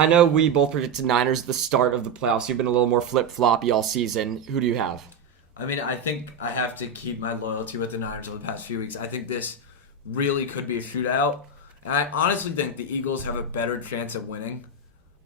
I know we both predicted Niners at the start of the playoffs. You've been a little more flip-floppy all season. Who do you have? I mean, I think I have to keep my loyalty with the Niners over the past few weeks. I think this really could be a shootout. And I honestly think the Eagles have a better chance of winning.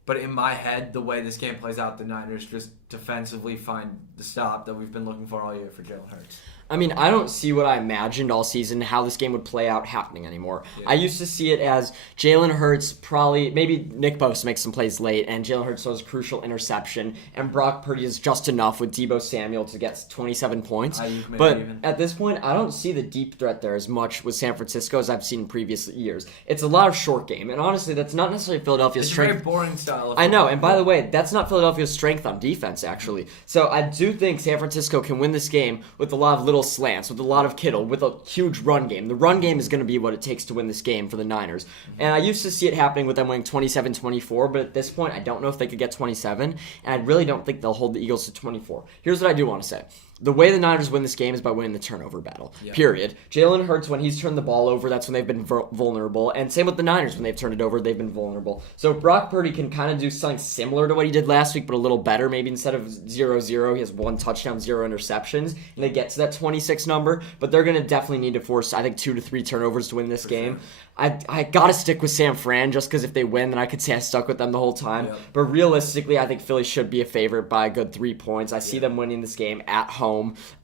But in my head, the way this game plays out, the Niners just defensively find the stop that we've been looking for all year for Jalen Hurts. I mean, I don't see what I imagined all season, how this game would play out happening anymore. Yeah. I used to see it as Jalen Hurts probably, maybe Nick Bosa makes some plays late, and Jalen Hurts throws a crucial interception, and Brock Purdy is just enough with Deebo Samuel to get 27 points. But at this point, I don't see the deep threat there as much with San Francisco as I've seen in previous years. It's a lot of short game, and honestly, that's not necessarily Philadelphia's strength. It's a very boring style of I know, and by the way, that's not Philadelphia's strength on defense, actually. So I do think San Francisco can win this game with a lot of little slants, with a lot of Kittle, with a huge run game. The run game is going to be what it takes to win this game for the Niners. And I used to see it happening with them winning 27-24, but at this point, I don't know if they could get 27, and I really don't think they'll hold the Eagles to 24. Here's what I do want to say. The way the Niners win this game is by winning the turnover battle, period. Jalen Hurts, when he's turned the ball over, that's when they've been vulnerable. And same with the Niners. When they've turned it over, they've been vulnerable. So Brock Purdy can kind of do something similar to what he did last week, but a little better. Maybe instead of 0-0, he has 1 touchdown, 0 interceptions, and they get to that 26 number. But they're going to definitely need to force, I think, 2 to 3 turnovers to win this game. Sure. I got to stick with San Fran just because if they win, then I could say I stuck with them the whole time. Yep. But realistically, I think Philly should be a favorite by a good 3 points. I see them winning this game at home.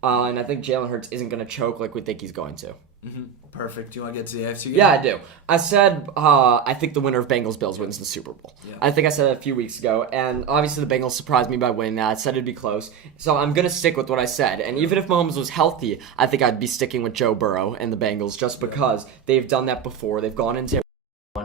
And I think Jalen Hurts isn't going to choke like we think he's going to. Mm-hmm. Perfect. Do you want to get to the AFC game? Yeah, I do. I said I think the winner of Bengals-Bills wins the Super Bowl. Yeah. I think I said that a few weeks ago, and obviously the Bengals surprised me by winning that. I said it'd be close, so I'm going to stick with what I said. And even if Mahomes was healthy, I think I'd be sticking with Joe Burrow and the Bengals just because they've done that before. They've gone into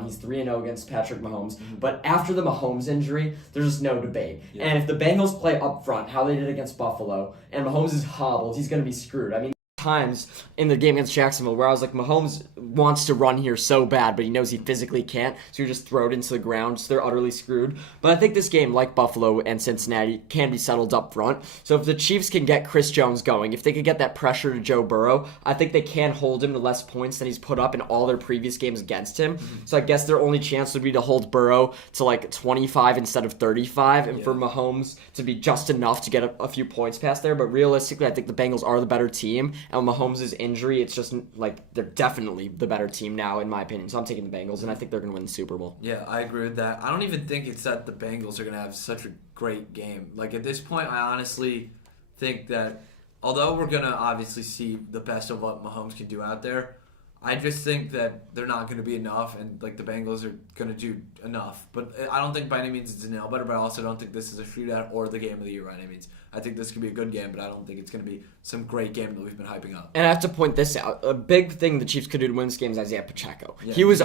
He's 3-0 against Patrick Mahomes. But after the Mahomes injury, there's just no debate. Yeah. And if the Bengals play up front, how they did against Buffalo, and Mahomes is hobbled, he's going to be screwed. I mean, times in the game against Jacksonville where I was like, Mahomes wants to run here so bad, but he knows he physically can't, so you just throw it into the ground, so they're utterly screwed. But I think this game, like Buffalo and Cincinnati, can be settled up front. So if the Chiefs can get Chris Jones going, if they could get that pressure to Joe Burrow, I think they can hold him to less points than he's put up in all their previous games against him. So I guess their only chance would be to hold Burrow to like 25 instead of 35, and for Mahomes to be just enough to get a few points past there. But realistically, I think the Bengals are the better team, and with Mahomes' injury, it's just like they're definitely the better team now, in my opinion. So I'm taking the Bengals, and I think they're going to win the Super Bowl. Yeah, I agree with that. I don't even think it's that the Bengals are going to have such a great game. Like, at this point, I honestly think that although we're going to obviously see the best of what Mahomes can do out there, I just think that they're not going to be enough, and like the Bengals are going to do enough. But I don't think by any means it's a nail biter, but I also don't think this is a shootout or the game of the year by any means. I think this could be a good game, but I don't think it's going to be some great game that we've been hyping up. And I have to point this out. A big thing the Chiefs could do to win this game is Isaiah Pacheco. Yeah, he was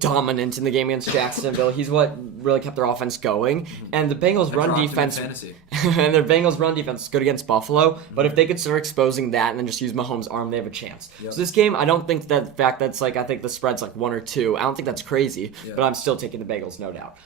dominant in the game against Jacksonville. He's what really kept their offense going. And the Bengals' run defense and their Bengals' run defense is good against Buffalo. But if they could start exposing that and then just use Mahomes' arm, they have a chance. Yep. So this game, I don't think that the fact that's like I think the spread's like 1 or 2. I don't think that's crazy. But I'm still taking the Bengals, no doubt.